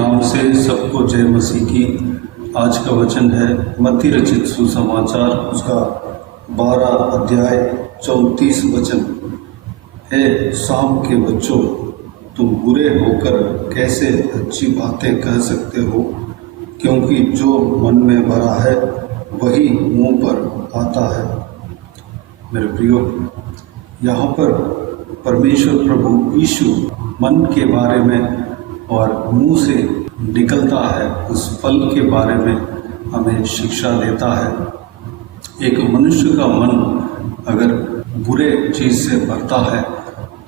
नाम से सबको जय मसीह की। आज का वचन है मत्ती रचित सुसमाचार उसका 12 अध्याय 34 वचन। हे शाम के बच्चों, तुम बुरे होकर कैसे अच्छी बातें कह सकते हो, क्योंकि जो मन में भरा है वही मुंह पर आता है। मेरे प्रियो, यहाँ पर परमेश्वर प्रभु यीशु मन के बारे में और मुंह से निकलता है उस फल के बारे में हमें शिक्षा देता है। एक मनुष्य का मन अगर बुरे चीज़ से भरता है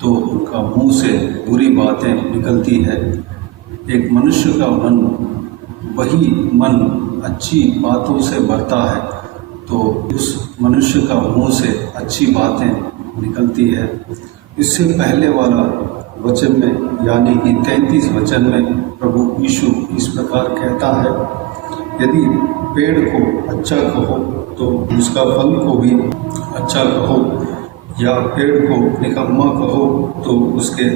तो उनका मुंह से बुरी बातें निकलती है। एक मनुष्य का मन, वही मन अच्छी बातों से भरता है तो उस मनुष्य का मुंह से अच्छी बातें निकलती है। इससे पहले वाला वचन में यानी कि 33 वचन में प्रभु यीशु इस प्रकार कहता है, यदि पेड़ को अच्छा कहो तो उसका फल को भी अच्छा कहो, या पेड़ को निकम्मा कहो तो उसके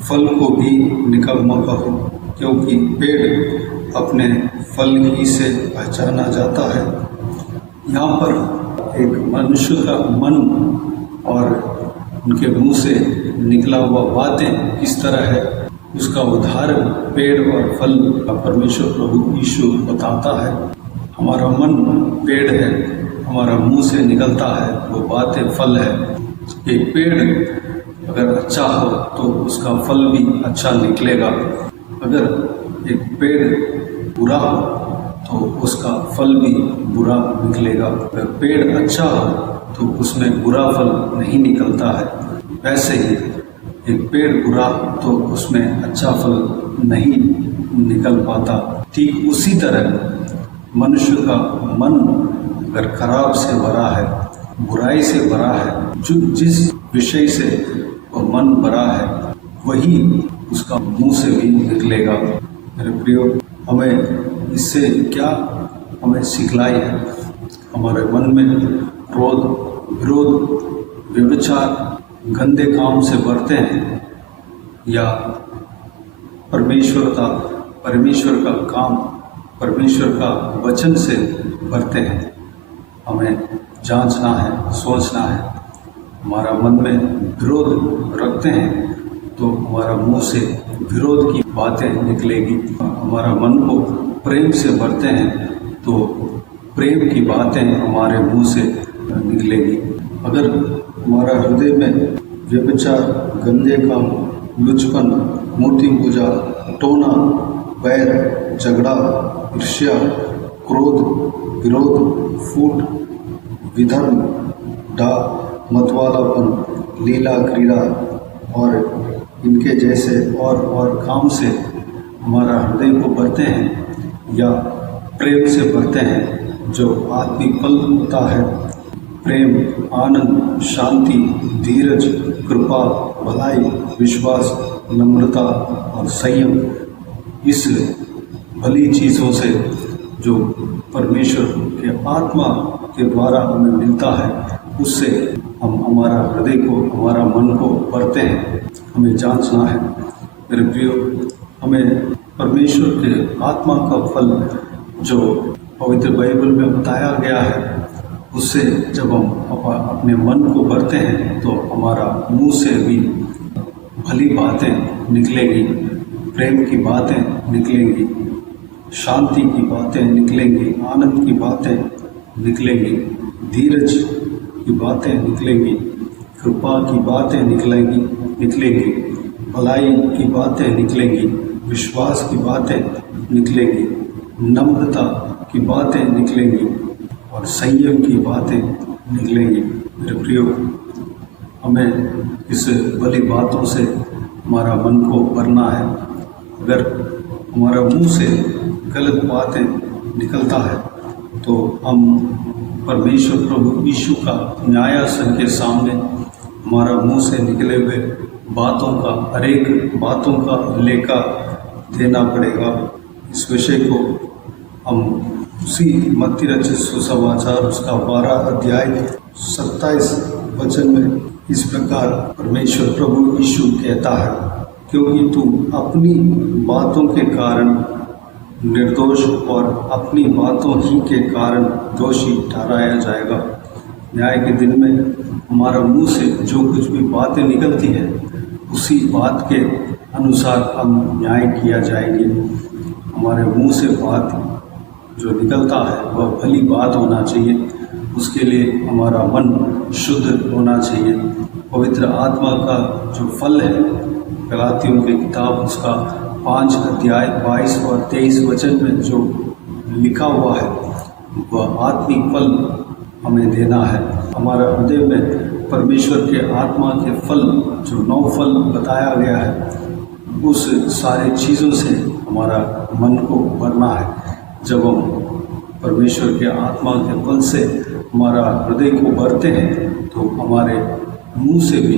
फल को भी निकम्मा कहो, क्योंकि पेड़ अपने फल ही से पहचाना जाता है। यहाँ पर एक मनुष्य का मन और उनके मुंह से निकला हुआ बातें किस तरह है, उसका उदाहरण पेड़ और फल परमेश्वर प्रभु यीशु बताता है। हमारा मन पेड़ है, हमारा मुंह से निकलता है वो बातें फल है। एक पेड़ अगर अच्छा हो तो उसका फल भी अच्छा निकलेगा। अगर एक पेड़ बुरा हो तो उसका फल भी बुरा निकलेगा। अगर पेड़ अच्छा हो तो उसमें बुरा फल नहीं निकलता है। वैसे ही एक पेड़ बुरा तो उसमें अच्छा फल नहीं निकल पाता। ठीक उसी तरह मनुष्य का मन अगर खराब से भरा है, बुराई से भरा है, जो जिस विषय से वो मन भरा है वही उसका मुंह से भी निकलेगा। मेरे प्रियो, हमें इससे क्या हमें सिखलाई है? हमारे मन में क्रोध, विरोध, व्यभिचार, गंदे काम से भरते हैं या परमेश्वर का काम, परमेश्वर का वचन से भरते हैं? हमें जांचना है, सोचना है। हमारा मन में विरोध रखते हैं तो हमारा मुंह से विरोध की बातें निकलेगी। हमारा मन को प्रेम से भरते हैं तो प्रेम की बातें हमारे मुंह से निकलेगी। अगर हमारा हृदय में व्यभिचार, गंदे काम, लुचपन, मूर्ति पूजा, टोना, बैर, झगड़ा, ईर्ष्या, क्रोध, विरोध, फूट, विधर्म, मतवालापन, लीला क्रीड़ा और इनके जैसे और काम से हमारा हृदय को भरते हैं या प्रेम से भरते हैं, जो आत्मिक फल होता है, प्रेम, आनंद, शांति, धीरज, कृपा, भलाई, विश्वास, नम्रता और संयम, इस भली चीज़ों से जो परमेश्वर के आत्मा के द्वारा हमें मिलता है, उससे हम हमारा हृदय को, हमारा मन को भरते हैं। हमें जांचना है। मेरे प्रियो, हमें परमेश्वर के आत्मा का फल जो पवित्र बाइबल में बताया गया है, उससे जब हम अपने मन को भरते हैं तो हमारा मुंह से भी भली बातें निकलेंगी, प्रेम की बातें निकलेंगी, शांति की बातें निकलेंगी, आनंद की बातें निकलेंगी, धीरज की बातें निकलेंगी, कृपा की बातें निकलेंगी, भलाई की बातें निकलेंगी, विश्वास की बातें निकलेंगी, नम्रता की बातें निकलेंगी और संयम की बातें निकलेंगी। मेरे प्रियो, हमें इस भली बातों से हमारा मन को भरना है। अगर हमारा मुंह से गलत बातें निकलता है तो हम परमेश्वर प्रभु यीशु का न्यायासन के सामने हमारा मुंह से निकले हुए बातों का, हर एक बातों का लेखा देना पड़ेगा। इस विषय को हम उसी मत्ती रचित सुसमाचार उसका 12 अध्याय 27 वचन में इस प्रकार परमेश्वर प्रभु यीशु कहता है, क्योंकि तू अपनी बातों के कारण निर्दोष और अपनी बातों ही के कारण दोषी ठहराया जाएगा। न्याय के दिन में हमारा मुंह से जो कुछ भी बातें निकलती है उसी बात के अनुसार हम न्याय किया जाएंगे। हमारे मुंह से बात जो निकलता है वह भली बात होना चाहिए, उसके लिए हमारा मन शुद्ध होना चाहिए। पवित्र आत्मा का जो फल है गलातियों की किताब उसका 5 अध्याय 22 और 23 वचन में जो लिखा हुआ है वह आत्मिक फल हमें देना है। हमारा हृदय में परमेश्वर के आत्मा के फल जो 9 फल बताया गया है उस सारी चीज़ों से हमारा मन को भरना है। जब हम परमेश्वर के आत्मा के फल से हमारा हृदय को भरते हैं तो हमारे मुंह से भी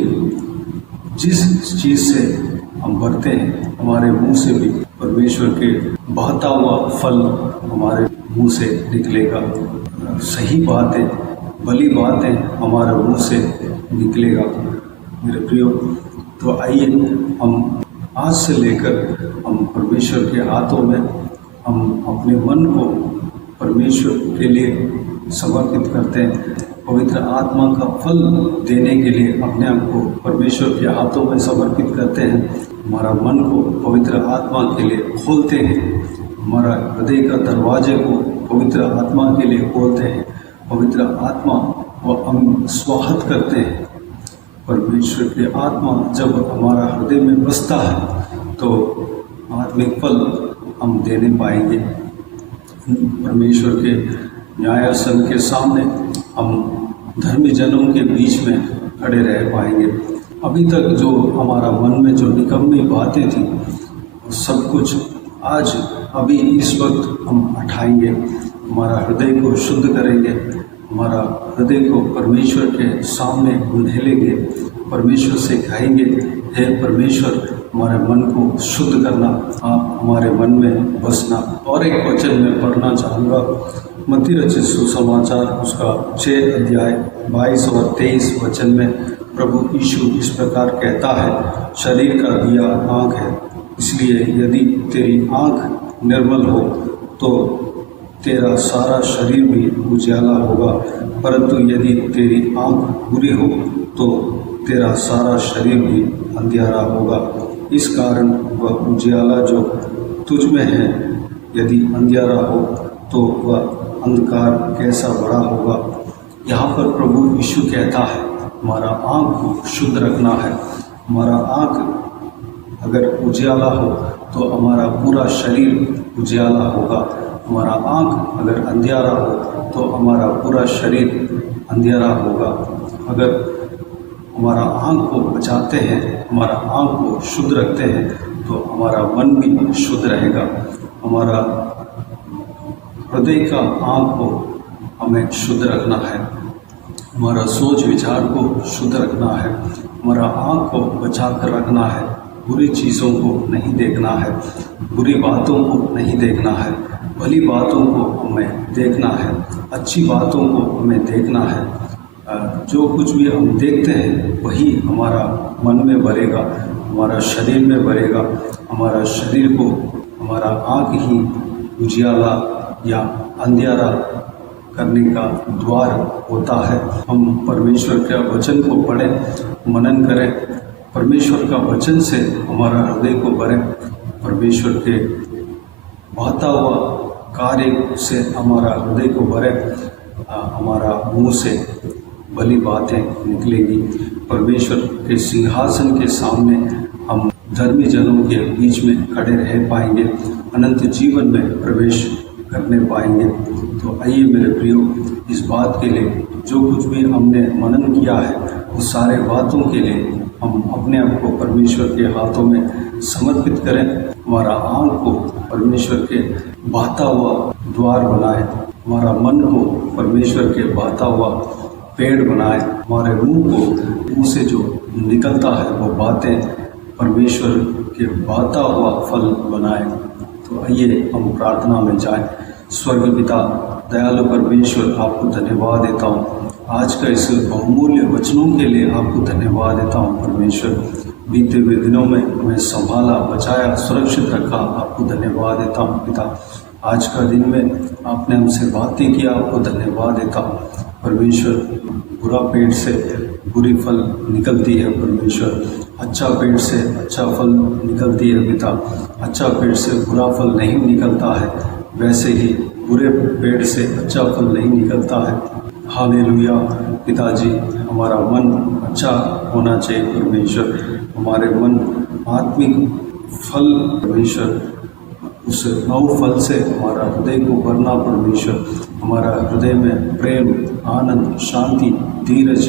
जिस चीज़ से हम भरते हैं हमारे मुंह से भी परमेश्वर के बहता हुआ फल हमारे मुंह से निकलेगा। सही बातें भली बातें हमारे मुंह से निकलेगा। मेरे प्रियो, तो आइए हम आज से लेकर हम परमेश्वर के हाथों में हम अपने मन को परमेश्वर के लिए समर्पित करते हैं। पवित्र आत्मा का फल देने के लिए अपने आप को परमेश्वर के हाथों में समर्पित करते हैं। हमारा मन को पवित्र आत्मा के लिए खोलते हैं, हमारा हृदय का दरवाजे को पवित्र आत्मा के लिए खोलते हैं। पवित्र आत्मा व हम स्वागत करते हैं। परमेश्वर की आत्मा जब हमारा हृदय में बसता है तो आत्मिक फल हम देने पाएंगे। परमेश्वर के न्यायासन के सामने हम धर्मी जनों के बीच में खड़े रह पाएंगे। अभी तक जो हमारा मन में जो निकम्मी बातें थी सब कुछ आज अभी इस वक्त हम हटाएंगे। हमारा हृदय को शुद्ध करेंगे, हमारा हृदय को परमेश्वर के सामने ढेलेंगे, परमेश्वर से कहेंगे, हे परमेश्वर हमारे मन को शुद्ध करना, आप हमारे मन में बसना। और एक वचन में पढ़ना चाहूँगा, मत्ती रचित सुसमाचार उसका 6 अध्याय 22 और 23 वचन में प्रभु यीशु इस प्रकार कहता है, शरीर का दिया आँख है, इसलिए यदि तेरी आँख निर्मल हो तो तेरा सारा शरीर भी उजाला होगा, परंतु यदि तेरी आँख बुरी हो तो तेरा सारा शरीर भी अंधियारा होगा। इस कारण वह उजियाला जो तुझ में है यदि अंधियारा हो तो वह अंधकार कैसा बड़ा होगा। यहाँ पर प्रभु यीशु कहता है हमारा आँख को शुद्ध रखना है। हमारा आँख अगर उजियाला हो तो हमारा पूरा शरीर उजियाला होगा। हमारा आँख अगर अंधियारा हो तो हमारा पूरा शरीर अंधियारा होगा। अगर हमारा आँख को बचाते हैं, हमारा आँख को शुद्ध रखते हैं तो हमारा मन भी शुद्ध रहेगा। हमारा हृदय का आँख को हमें शुद्ध रखना है, हमारा सोच विचार को शुद्ध रखना है, हमारा आँख को बचा कर रखना है। बुरी चीज़ों को नहीं देखना है, बुरी बातों को नहीं देखना है, भली बातों को हमें देखना है, अच्छी बातों को हमें देखना है। जो कुछ भी हम देखते हैं वही हमारा मन में भरेगा, हमारा शरीर में भरेगा। हमारा शरीर को हमारा आँख ही उजियाला या अंधियारा करने का द्वार होता है। हम परमेश्वर के वचन को पढ़ें, मनन करें, परमेश्वर का वचन से हमारा हृदय को भरें, परमेश्वर के बहता हुआ कार्य से हमारा हृदय को भरें। हमारा मुंह से भली बातें निकलेंगी। परमेश्वर के सिंहासन के सामने हम धर्मी जनों के बीच में खड़े रह पाएंगे, अनंत जीवन में प्रवेश करने पाएंगे। तो आइए मेरे प्रियो, इस बात के लिए जो कुछ भी हमने मनन किया है उस सारे बातों के लिए हम अपने आप को परमेश्वर के हाथों में समर्पित करें। हमारा आँख को परमेश्वर के बहता हुआ द्वार बनाए, हमारा मन को परमेश्वर के बहता हुआ पेड़ बनाए, हमारे मुंह से जो निकलता है वो बातें परमेश्वर के बहता हुआ फल बनाए। तो आइए हम प्रार्थना में जाएं। स्वर्गीय पिता, दयालु परमेश्वर, आपको धन्यवाद देता हूँ आज का इस बहुमूल्य वचनों के लिए। आपको धन्यवाद देता हूँ परमेश्वर। बीते हुए दिनों में हमें संभाला, बचाया, सुरक्षित रखा। आपको धन्यवाद देता हूँ पिता। आज का दिन में आपने हमसे बातें किया, आपको धन्यवाद देता हूँ परमेश्वर। बुरा पेड़ से बुरी फल निकलती है परमेश्वर, अच्छा पेड़ से अच्छा फल निकलती है पिता। अच्छा पेड़ से बुरा फल नहीं निकलता है, वैसे ही बुरे पेड़ से अच्छा फल नहीं निकलता है। हालेलुया पिताजी, हमारा मन अच्छा होना चाहिए परमेश्वर। हमारे मन आत्मिक फल परमेश्वर, उस नव फल से हमारा हृदय को भरना परमेश्वर। हमारा हृदय में प्रेम, आनंद, शांति, धीरज,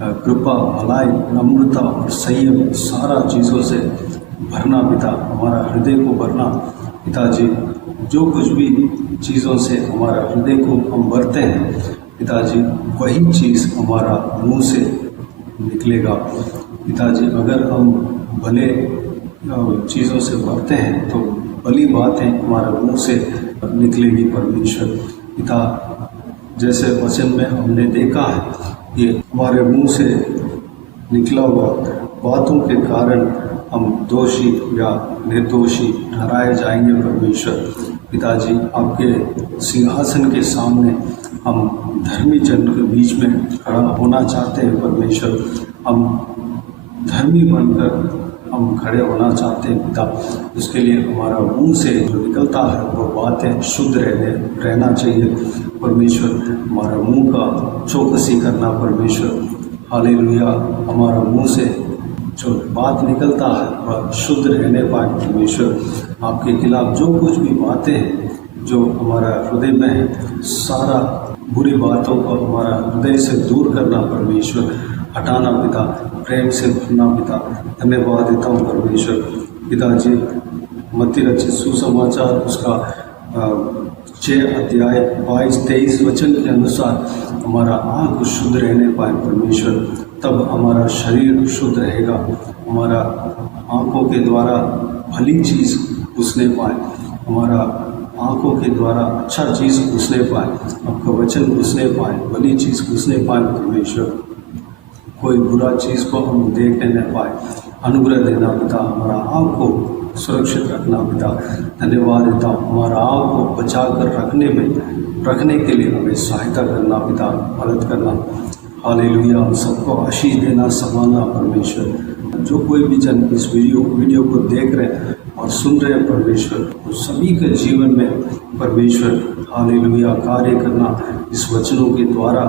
कृपा, भलाई, नम्रता और संयम सारा चीज़ों से भरना पिता। हमारा हृदय को भरना पिताजी। जो कुछ भी चीज़ों से हमारा हृदय को हम भरते हैं पिताजी, वही चीज़ हमारा मुंह से निकलेगा पिताजी। अगर हम भले चीज़ों से भरते हैं तो भली बातें हमारे मुंह से निकलेगी परमेश्वर पिता। जैसे वचन में हमने देखा है, ये हमारे मुंह से निकला हुआ बातों के कारण हम दोषी या निर्दोषी ठहराए जाएंगे परमेश्वर पिताजी। आपके सिंहासन के सामने हम धर्मी जन के बीच में खड़ा होना चाहते हैं परमेश्वर। हम धर्मी बनकर हम खड़े होना चाहते हैं पिता। उसके लिए हमारा मुंह से जो निकलता है वो बातें शुद्ध रहना चाहिए परमेश्वर। हमारा मुंह का चौकसी करना परमेश्वर। हालेलुया। हमारा मुंह से जो बात निकलता है वह शुद्ध रहने पाए परमेश्वर। आपके खिलाफ जो कुछ भी बातें हैं जो हमारा हृदय में है, सारा बुरी बातों को हमारा हृदय से दूर करना परमेश्वर, हटाना पिता, प्रेम से भरना पिता। धन्यवाद देता हूँ परमेश्वर पिताजी। मत्ती रचित सुसमाचार उसका 6 अध्याय 22-23 वचन के अनुसार हमारा आँख शुद्ध रहने पाए परमेश्वर, तब हमारा शरीर शुद्ध रहेगा। हमारा आँखों के द्वारा भली चीज़ घुसने पाए, हमारा आँखों के द्वारा अच्छा चीज़ घुसने पाए, आपका वचन घुसने पाए, भली चीज़ घुसने पाए परमेश्वर। कोई बुरा चीज़ को हम देखने न पाए, अनुग्रह देना पिता। हमारा आँख को सुरक्षित रखना पिता। धन्यवाद देता हूँ। हमारा आँख को बचा कर रखने के लिए हमें सहायता करना पिता, मदद करना। हालेलुया। हम सबको आशीष देना, संभालना परमेश्वर। जो कोई भी जन इस वीडियो को देख रहे हैं और सुन रहे हैं परमेश्वर, तो सभी के जीवन में परमेश्वर हालेलुया कार्य करना, इस वचनों के द्वारा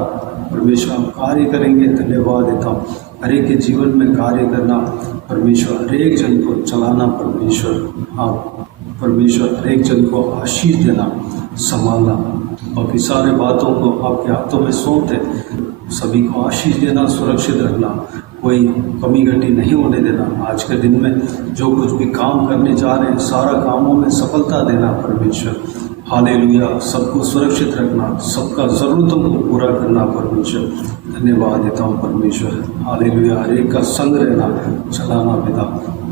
परमेश्वर हम कार्य करेंगे। धन्यवाद देता हूँ। हर एक के जीवन में कार्य करना परमेश्वर, हर एक जन को चलाना परमेश्वर। हाँ परमेश्वर, हर एक जन को आशीष देना, संभालना, बाकी सारे बातों को आपके हाथों में सौंप दे। सभी को आशीष देना, सुरक्षित रखना, कोई कमी घटी नहीं होने देना। आज के दिन में जो कुछ भी काम करने जा रहे हैं, सारा कामों में सफलता देना परमेश्वर। हालेलुया। सबको सुरक्षित रखना, सबका ज़रूरतों को पूरा करना परमेश्वर। धन्यवाद देता हूँ परमेश्वर। हालेलुया। हर एक का संग रहना, चलाना पिता।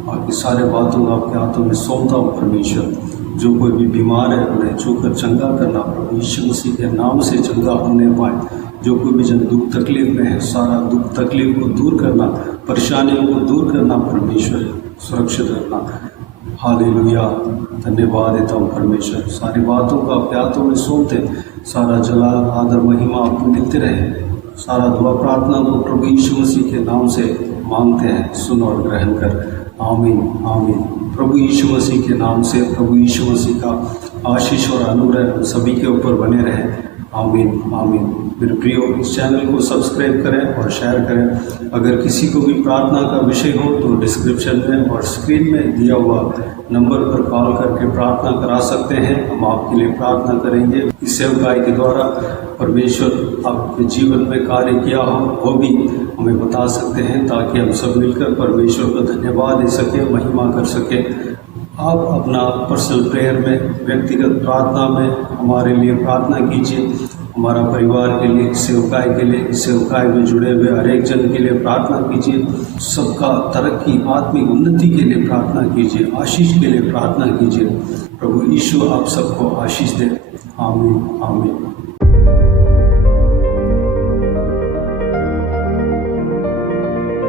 बाकी सारे बातों को आपके हाथों में सौंपता हूँ परमेश्वर। जो कोई भी बीमार है उन्हें छूकर चंगा करना प्रभु यीशु मसीह के नाम से चंगा होने पाए। जो कोई भी जन दुख तकलीफ में है, सारा दुख तकलीफ को दूर करना, परेशानियों को दूर करना परमेश्वर, सुरक्षित रखना। हालेलुया। धन्यवाद देता हूँ परमेश्वर। सारी बातों को आपके हाथों में सौंपते, सारा जलाल, आदर, महिमा आपको मिलते रहे। सारा दुआ प्रार्थना को प्रभु यीशु मसीह के नाम से मांगते हैं, सुन और ग्रहण कर। आमीन आमीन। प्रभु यीशु मसीह के नाम से प्रभु यीशु मसीह का आशीष और अनुग्रह हम सभी के ऊपर बने रहे। आमीन आमीन। मेरे प्रियो, इस चैनल को सब्सक्राइब करें और शेयर करें। अगर किसी को भी प्रार्थना का विषय हो तो डिस्क्रिप्शन में और स्क्रीन में दिया हुआ नंबर पर कॉल करके प्रार्थना करा सकते हैं। हम आपके लिए प्रार्थना करेंगे। इस सेवकाई के द्वारा परमेश्वर आपके जीवन में कार्य किया हो वो भी हमें बता सकते हैं, ताकि हम सब मिलकर परमेश्वर को धन्यवाद दे सकें, महिमा कर सकें। आप अपना पर्सनल प्रेयर में, व्यक्तिगत प्रार्थना में हमारे लिए प्रार्थना कीजिए। हमारा परिवार के लिए, सेवकाई के लिए, सेवकाई में जुड़े हुए हर एक जन के लिए प्रार्थना कीजिए। सबका तरक्की, आत्मिक उन्नति के लिए प्रार्थना कीजिए, आशीष के लिए प्रार्थना कीजिए। प्रभु यीशु आप सबको आशीष दे। आमीन आमीन।